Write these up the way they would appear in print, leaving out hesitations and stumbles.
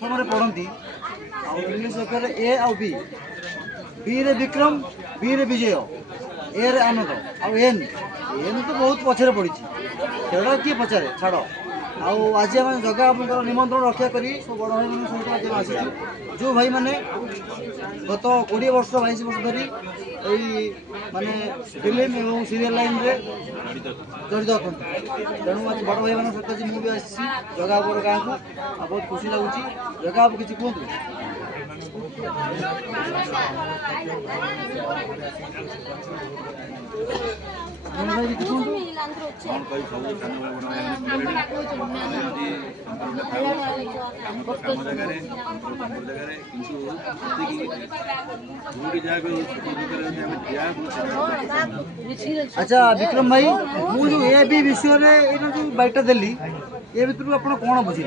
प्रथम पढ़ती इंग्लीश अक्षर ए आउ बी बी रे विक्रम बी रे विजय ए रे आनंद आउ एन एन तो बहुत पछरे पड़ी सेटा किए पचारे छाड़ आज आम जगह निमंत्रण रक्षा करी सब बड़ भाई मान सहित आज आसी जो भाई मैंने गत 20 वर्ष 22 वर्ष धरी माने फिल्म और सीरियल लाइन रे जड़ित अच्छा तेणु आज बड़ भाई मान सहित मुझे आसी जगह गाँव को बहुत खुशी लगुच जगह किसी कहतु अच्छा विक्रम भाई मुझे ए बी विषय जो बाइटा देली ए भितर आप कौन बुझे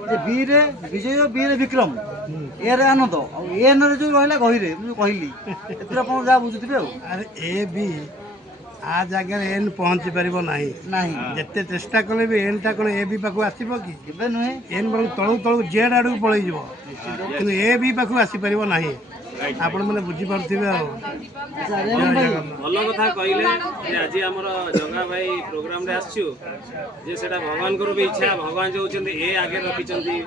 बी रे विजय बी रे विक्रम ए रे आनंद एन रे जो रहा गहीरे मुझे कहली आप जहाँ बुझुवे अरे ए बी आ जगह एन पहुँची पार ना जिते चेष्टा कले भी एन टा कौन ए बी पाक आसब कि नुहे एन तलू तलू जेड आड़ को पलैज कि ए बी पाक आसपार ना आपण मैंने बुझीपे भल कथा कहले आज आम जंगा भाई प्रोग्राम रे आसचु जे सेटा भगवान को भी इच्छा भगवान जो होचंदी ए आगे रखिचंदी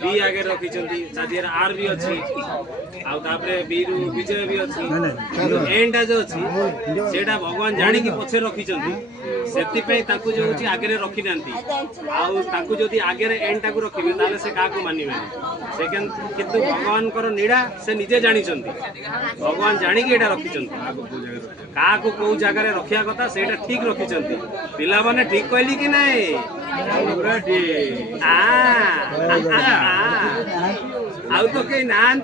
बी आगे रखिचंदी साजियर आर भी अछि आउ तापरे बी रु विजय भी अछि एंड जो अछि सेटा भगवान जानि कि पछे रखिचंदी सेति पे ताकू जो होची आगे रखि नांती आउ ताकू जदी आगे एंड ताकू रखिबे ताले से काकू मानिबे सेकेंड किंतु भगवान कर नीड़ा से निजे जानि भगवान जाणी कि क्या कौ जगह रखा कथा से ठीक रखी पिला माने ठीक कहली कि नहीं आउ तो कहीं ना